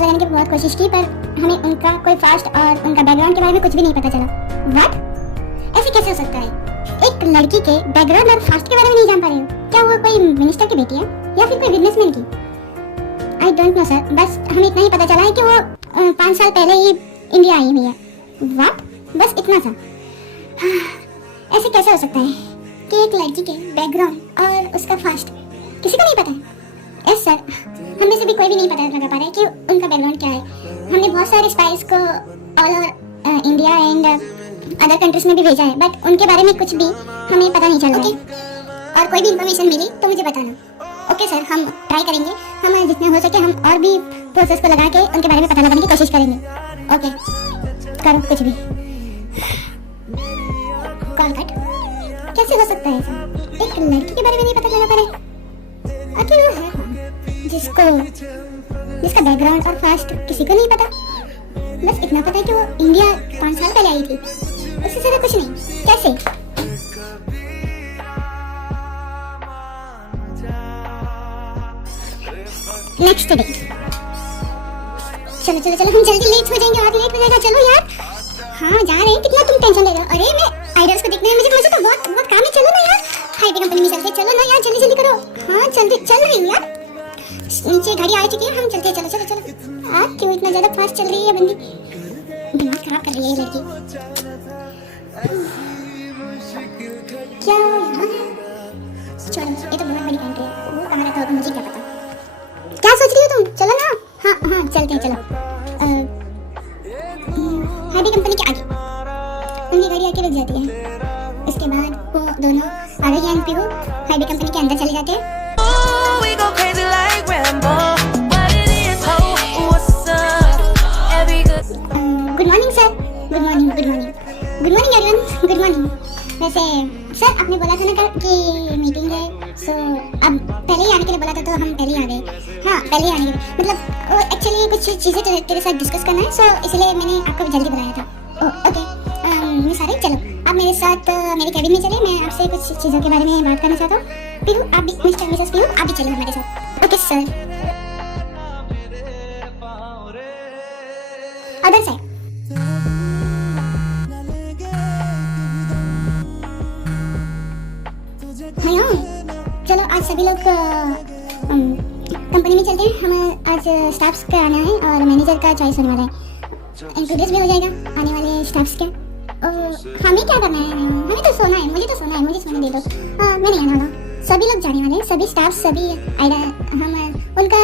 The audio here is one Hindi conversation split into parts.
लगाने की बहुत कोशिश की, पर हमें उनका कोई फास्ट और उनका बैकग्राउंड के बारे में कुछ भी नहीं पता चला। व्हाट? ऐसे कैसे हो सकता है? एक लड़की के बैकग्राउंड और फास्ट के बारे में नहीं जान पा रहे हो? क्या वो कोई मिनिस्टर की बेटी है या फिर कोई बिजनेसमैन की? आई डोंट नो सर, बस हमें इतना ही पता चला है कि वो 5 साल पहले ही इंडिया आई हुई है। व्हाट? बस इतना सा। ऐसे कैसे हो सकता है कि एक लड़की के बैकग्राउंड और उसका फास्ट किसी को नहीं पता है? यस सर, हम में से भी कोई भी नहीं पता लगा पा रहा है कि उनका बैकग्राउंड क्या है। हमने बहुत सारे स्पाइस को all over India and other countries में भी भेजा है, बट उनके बारे में कुछ भी हमें पता नहीं चल रहा है। और कोई भी इंफॉर्मेशन मिली तो मुझे बताना। ओके सर, हम ट्राई करेंगे, हम जितना हो सके हम और भी प्रोसेस को लगा के उनके बारे में पता लगाने की कोशिश करेंगे। ओके, करो कुछ भी। Call cut. कैसे हो सकता है ऐसा? एक लड़की के बारे में नहीं पता लगा पा रहे? आखिर वो है कौन जिसका बैकग्राउंड और फास्ट किसी को नहीं पता? बस इतना पता है कि वो इंडिया 5 साल पहले आई थी, उससे ज्यादा कुछ नहीं। कैसे? Next day. चलो चलो चलो, हम जल्दी लेट हो जाएंगे और लेट हो जाएगा। चलो यार, हाँ जा रहे हैं। कितना तुम टेंशन ले रहे हो? अरे मैं आइडल्स को देखने में मुझे तो बहुत बहुत काम है। चलो ना यार, हाईवे कंपनी में चलते। चलो ना यार, जल्दी जल्दी करो। हाँ जल्दी चल रही हूँ यार, नीचे गाड़ी आ चुकी है, हम चलते हैं। चलो चलो चलो। आप क्यों इतना ज्यादा फास्ट चल रही है बंदी? दिमाग खराब कर रही है ये लड़की। क्या यहाँ है? छोड़ो, ये तो बहुत बड़ी कंट्री है, वो कहाँ रहता होगा मुझे क्या पता। क्या सोच रही हो तुम? चलो ना। हाँ हाँ चलते हैं, चलो। हाईवे कंपनी के आगे उनकी गाड़ी आके रुक जाती है। इसके बाद वो दोनों आरोही एंड पीहू हाईवे कंपनी के अंदर चले जाते हैं। Good morning sir. Good morning good morning good morning everyone. Good morning. वैसे सर, आपने बोला था ना कि मीटिंग है, सो अब पहले ही आने के लिए बोला था तो हम पहले ही आ गए। हाँ पहले ही आने के लिए, मतलब एक्चुअली कुछ चीज़ें तेरे साथ डिस्कस करना है, सो इसलिए मैंने आपको जल्दी बुलाया था। ओके मैं सारे, चलो आप मेरे साथ मेरे कैबिन में चले। मैं आपसे कुछ चीज़ों के बारे में बात करना चाहता हूँ। पीहू आप भी, मिस्टर मिसेस पीहू आप भी चलो हमारे साथ। Okay sir. Other side. हाँ चलो, आज सभी लोग कंपनी में चलते हैं। हमें आज स्टाफ्स का आना है और मैनेजर का चॉइस होने वाला है। इंट्रोड्यूस भी हो जाएगा आने वाले स्टाफ्स के। हमें क्या करना है? हमें तो सोना है, मुझे तो सोना है, मुझे सोने दे दो। मैं नहीं आने वाला। सभी लोग जाने वाले हैं, सभी स्टाफ, सभी हम उनका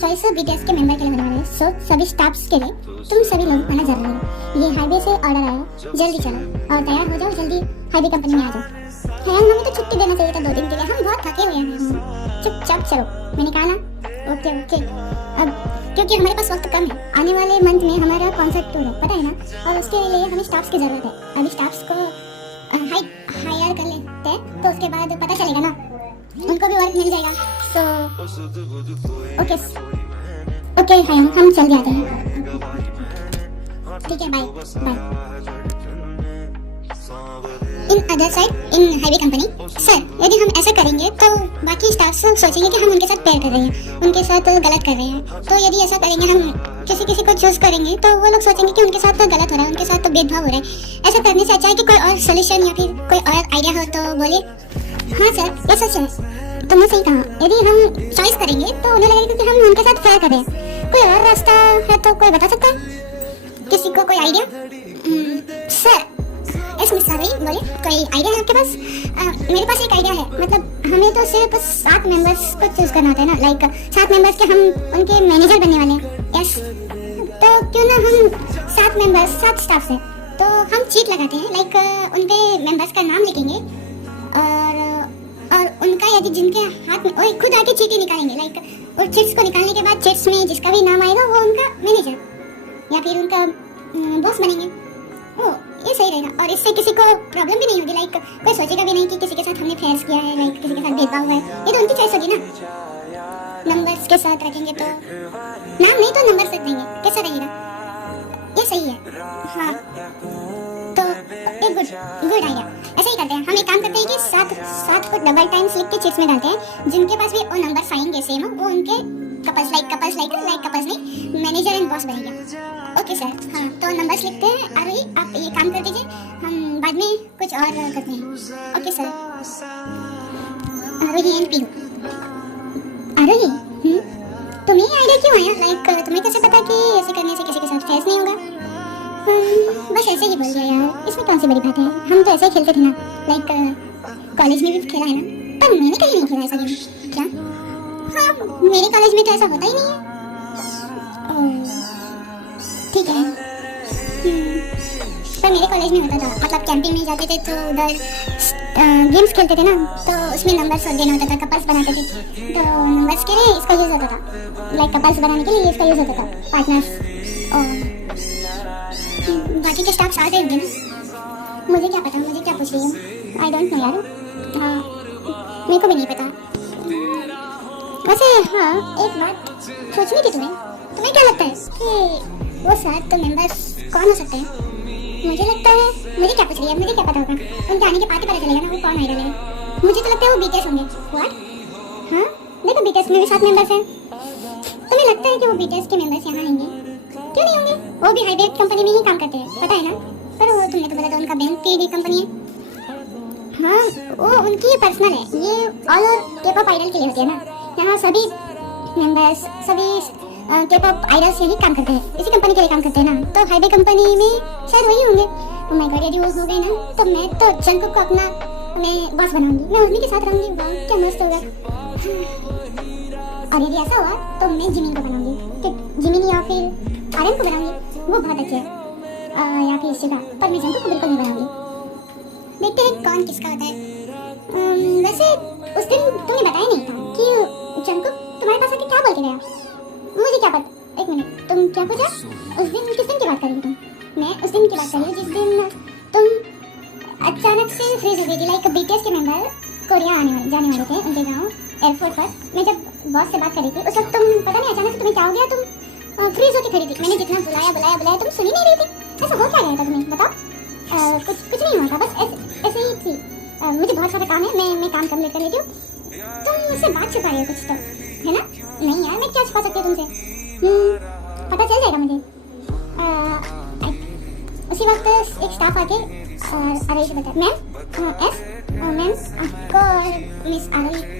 चॉइस बीटीएस के मेंबर के लिए होने वाले हैं। सो सभी स्टाफ्स के लिए तुम सभी लोग आना जरूरी है। ये हाईवे से ऑर्डर आया, जल्दी चलो और तैयार हो जाओ, जल्दी हाईवे कंपनी में आ जाओ। हमें तो छुट्टी देना चाहिए था 2 दिन के लिए, हम बहुत थके हुए हैं। चुपचाप चलो, मैंने कहा ना। Okay okay. अब क्योंकि हमारे पास वक्त कम है, आने वाले मंथ में हमारा कॉन्सर्ट टूर है, पता है ना, और उसके लिए हमें स्टाफ्स की ज़रूरत है। अभी स्टाफ्स को हायर कर लेते हैं तो उसके बाद पता चलेगा ना, उनको भी वर्क मिल जाएगा। सो ओके ओके, हम चल जाते हैं। ठीक है, bye bye. In other side in highway company. Sir, यदि हम ऐसा करेंगे तो बाकी स्टाफ सब सोचेंगे कि हम उनके साथ पेयर कर रहे हैं, उनके साथ गलत कर रहे हैं। तो यदि ऐसा करेंगे, हम किसी किसी को चूज करेंगे तो वो लोग सोचेंगे कि उनके साथ तो गलत हो रहा है, उनके साथ तो भेदभाव हो रहा है। ऐसा करने से अच्छा है कि कोई और सोल्यूशन या फिर कोई और आइडिया हो तो बोले। हाँ सर, ये सच है, तुमने सही कहा। यदि हम चॉइस करेंगे तो उन्हें लगेगा कि हम उनके साथ फेयर कर रहे हैं। कोई और रास्ता है तो कोई बता सकता है? किसी को कोई आइडिया? सर बोले, कोई आइडिया है आपके पास? मेरे पास एक आइडिया है। मतलब हमें तो सिर्फ 7 मेंबर्स को चूज करना होता है ना, लाइक 7 मेंबर्स के हम उनके मैनेजर बनने वाले हैं। यस, तो क्यों ना हम 7 मेंबर्स 7 स्टाफ हैं, तो हम चीट लगाते हैं, लाइक उनके मेंबर्स का नाम लिखेंगे और उनका यदि जिनके हाथ में, और खुद आके चीटी निकालेंगे, लाइक और चिट्स को निकालने के बाद चिट्स में जिसका भी नाम आएगा वो उनका मैनेजर या फिर उनका बॉस बनेंगे। ओ, ये सही रहेगा और इससे किसी को प्रॉब्लम भी नहीं होगी, लाइक कोई सोचेगा भी नहीं कि किसी के साथ हमने फेयर्स किया है, लाइक किसी के साथ भेदभाव हुआ है। ये तो उनकी चॉइस होगी ना। नंबर्स के साथ रखेंगे तो नाम नहीं तो नंबर्स रख देंगे, कैसा रहेगा? ये सही है। हाँ, तो एक गुड आइडिया। ऐसे ही करते हैं हम। एक काम करते हैं कि 7 को डबल टाइम्स लिख के चिट्स में डालते हैं। जिनके पास भी वो नंबर आएंगे सेम वो उनके कपल्स लाइक कपल्स नहीं मैनेजर एंड बॉस बनेगा। Okay sir. हाँ तो नंबर्स लिखते हैं। आरोही आप ये काम कर दीजिए, हम बाद में कुछ और करते हैं। Okay sir. Arohi and Pihu. Arohi तुम्हें ये आइडिया क्यों आया? लाइक तुम्हें कैसे पता कि ऐसे करने से किसी के साथ फेस नहीं होगा? बस ऐसे ही बोल दिया यार, इसमें कौन सी बड़ी बात है। हम तो ऐसे ही खेलते थे ना, लाइक कॉलेज में भी खेला है ना, पर मैंने कहीं नहीं खेला ऐसा गेम। क्या? हाँ मेरे कॉलेज में तो ऐसा होता ही नहीं है। ओह ठीक है। पर मेरे कॉलेज में होता था, मतलब कैंटीन में जाते थे तो उधर गेम्स खेलते थे ना, तो उसमें नंबर्स देना होता था, कपल्स बनाते थे। तो नंबर्स के लिए इसका यूज़ होता था, लाइक कपल्स बनाने के लिए इसका यूज़ होता था, पार्टनर्स। और बाकी के स्टाफ्स आ गए होंगे ना, मुझे क्या पता, मुझे क्या पूछ रही हूँ? आई डोंट नो यार। हाँ मेरे को भी नहीं पता वैसे। हाँ एक बात सोचनी थी तुम्हें क्या लगता है कि वो 7 मेंबर्स कौन हो सकते हैं? मुझे लगता है, मुझे क्या पूछ रही है, मुझे क्या पता होगा, उनके आने के बाद ही पता चलेगा ना वो कौन आइडल है। मुझे तो लगता है वो बीटीएस होंगे। व्हाट? हाँ देखो बीटीएस में भी 7 मेंबर्स हैं। तुम्हें लगता है कि वो बीटीएस के मेंबर्स यहाँ आएंगे? क्यों नहीं होंगे, वो भी हाईबेट कंपनी में ही काम करते हैं, पता है ना। पर वो तुमने तो बोला था उनका बैंक पीडी कंपनी है। हाँ वो उनकी पर्सनल है, ये ऑल ओवर के-पॉप आइडल के लिए होती है ना। यहाँ सभी मेंबर्स सभी के-पॉप आइडल्स यही काम करते हैं, इसी कंपनी के लिए काम करते हैं ना। तो हाईबे कंपनी में शायद वही होंगे। ओह माय गॉड, यदि वो हो गए ना तो मैं तो जंगकुक को अपना मैं बॉस बनाऊंगी, मैं उन्हीं के साथ रहूंगी। वाह क्या मस्त होगा। और यदि ऐसा हुआ तो मैं जिमिन को बनाऊंगी, जिमिन या फिर आर्यन को बनाऊंगी, वो बहुत अच्छे हैं। या फिर शिवा, पर मैं जंगकुक को बिल्कुल नहीं बनाऊंगी। देखते हैं कौन किसका होता है। वैसे उस दिन तुमने बताया नहीं था कि जंगकुक तुम्हारे पास आके क्या बोल के गया? मुझे क्या पता। एक मिनट, तुम क्या पूछा? उस दिन किस दिन की बात कर रही हो तुम? मैं उस दिन की बात कर रही हूँ जिस दिन तुम अचानक से फ्रीज हो गई थी। लाइक बीटीएस के मेंबर कोरिया जाने वाले थे उनके गाँव एयरपोर्ट पर। मैं जब बॉस से बात कर रही थी उस वक्त तुम पता नहीं अचानक तुम्हें क्या हो गया, तुम फ्रीज होकर खड़ी थी। मैंने जितना बुलाया तुम सुनी नहीं रही थी। ऐसा हो क्या गया था तुम्हें बताओ? कुछ नहीं हुआ था, बस ऐसे ही थी। मुझे बहुत सारा काम है, मैं काम कंप्लीट कर लेती हूँ। तुम मुझसे बात छुपा रही हो कुछ तो, है ना? नहीं यार मैं क्या छुपा सकती हूँ तुमसे? पता चल जाएगा मुझे। उसी वक्त एक स्टाफ आके आरोही से बताया, मैम आपको और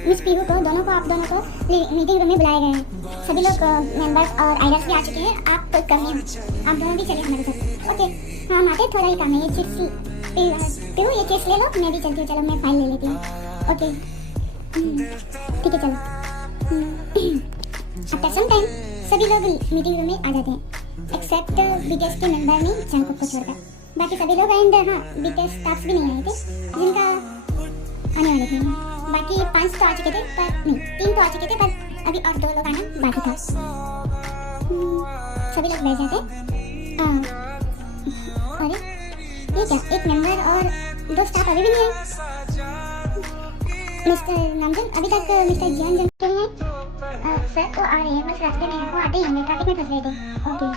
मिस पीहू को दोनों को आप दोनों को मीटिंग रूम में बुलाए गए हैं। सभी लोग मेंबर्स और आइडल्स भी आ चुके हैं, आप कमी हो, आप दोनों भी चलिए हमारे साथ। ओके हाँ हम आते, थोड़ा ही काम है। ये चिट्स पीहू ये केस ले लो, मैं भी चलती हूँ। चलो मैं फाइल ले लेती हूँ। ओके ठीक है चलो। आफ्टर सम टाइम सभी लोग मीटिंग रूम में आ जाते हैं एक्सेप्ट बीटीएस के मेंबर में जंगकुक को छोड़कर। बाकी सभी लोग एंड हाँ बीटीएस स्टाफ्स भी नहीं आए थे जिनका आने वाले थे। बाकी 5 तो आ चुके थे, पर नहीं 3 तो आ चुके थे, पर अभी और 2 लोग आना बाकी था। सभी लोग बैठ जाते। अरे ये क्या, एक मेंबर और 2 स्टाफ अभी भी नहीं आए। मिस्टर नामजन अभी तक मिस्टर जियान जन के हैं। सर वो आ रहे हैं, बस रास्ते में वो आते ही होंगे, ट्रैफिक में फंस गए थे। ओके